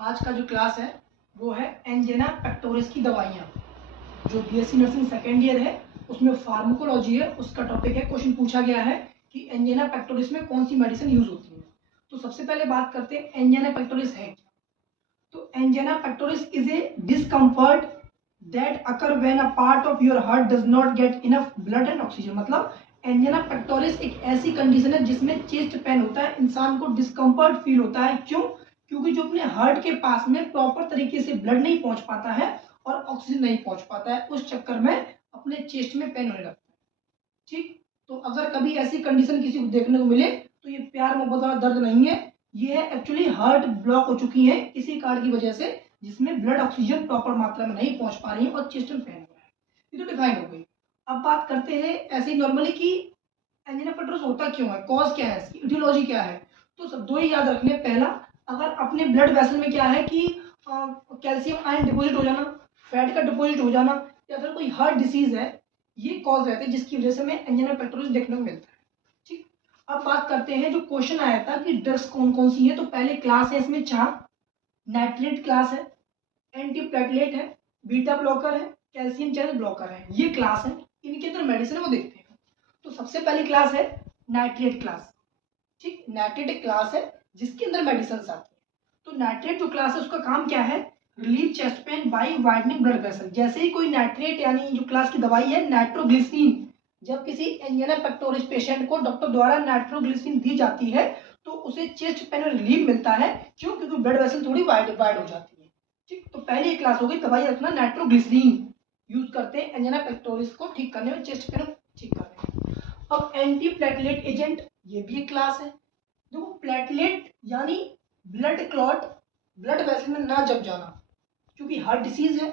आज का जो क्लास है वो है एंजेना पेक्टोरिस की दवाइयाँ। जो बीएससी नर्सिंग सेकेंड ईयर है उसमें फार्माकोलॉजी है, उसका टॉपिक है। क्वेश्चन पूछा गया है कि एंजेना पेक्टोरिस में कौन सी मेडिसिन यूज होती है। तो सबसे पहले बात करते हैं एंजेना पेक्टोरिस है क्या। तो angina pectoris is a discomfort that occur when a part of your heart does not get enough blood and oxygen. मतलब एंजेना पेक्टोरिस एक ऐसी कंडीशन है जिसमें चेस्ट पेन होता है, इंसान को डिस्कम्फर्ट फील होता है। क्यों? क्योंकि जो अपने हार्ट के पास में प्रॉपर तरीके से ब्लड नहीं पहुंच पाता है और ऑक्सीजन नहीं पहुंच पाता है, उस चक्कर में अपने चेस्ट में पेन होने लगता है। ठीक, तो अगर कभी ऐसी कंडीशन किसी को देखने को मिले तो ये प्यार मोहब्बत वाला दर्द नहीं है, ये है एक्चुअली हार्ट ब्लॉक हो चुकी है किसी कारण की वजह से, जिसमें ब्लड ऑक्सीजन प्रॉपर मात्रा में नहीं पहुंच पा रही है और चेस्ट में पेन हो रहा है। ये तो डिफाइन हो गई। अब बात करते हैं ऐसे नॉर्मली कि एंजिना पेक्टोरिस होता क्यों है, कॉज क्या है, इसकी इटियोलॉजी क्या है। तो सब दो ही याद रखने। पहला, अगर अपने ब्लड वेसल में क्या है कि कैल्शियम आयन डिपोजिट हो जाना, फैट का डिपोजिट हो जाना, या फिर कोई हार्ट डिसीज है, ये कॉज रहते हैं जिसकी वजह से हमें एंजिना पेक्टोरिस देखने को मिलता है। ठीक, अब बात करते हैं जो क्वेश्चन आया था कि ड्रग्स कौन कौन सी है। तो पहले क्लास है इसमें 4, नाइट्रेट क्लास है, एंटीप्लेटलेट है, बीटा ब्लॉकर है, कैल्शियम चैनल ब्लॉकर है। ये क्लास है, इनके अंदर मेडिसिन वो देखते हैं। तो सबसे पहली क्लास है नाइट्रेट क्लास। ठीक, नाइट्रेट एक क्लास है जिसके अंदर मेडिसिन आती है। तो नाइट्रेट जो क्लास है उसका काम क्या है, relieve chest pain by widening blood vessel. जैसे ही कोई नाइट्रेट यानी जो क्लास की दवाई है नाइट्रोग्लिसरीन, जब किसी एंजिना पेक्टोरिस पेशेंट को डॉक्टर द्वारा नाइट्रोग्लिसरीन दी जाती है तो उसे चेस्ट पेन में रिलीफ मिलता है। क्यों? क्योंकि ब्लड वेसल थोड़ी वाइड वाइड हो जाती है। ठीक, तो पहली क्लास हो गई दवाई रखना, नाइट्रोग्लिसरीन यूज करते हैं एंजिना पेक्टोरिस को ठीक करने में, चेस्ट पेन ठीक करने में। अब एंटी प्लेटलेट एजेंट, ये भी एक क्लास है। देखो, प्लेटलेट यानी ब्लड क्लॉट, ब्लड वेसल में ना जम जाना, क्योंकि हार्ट डिसीज है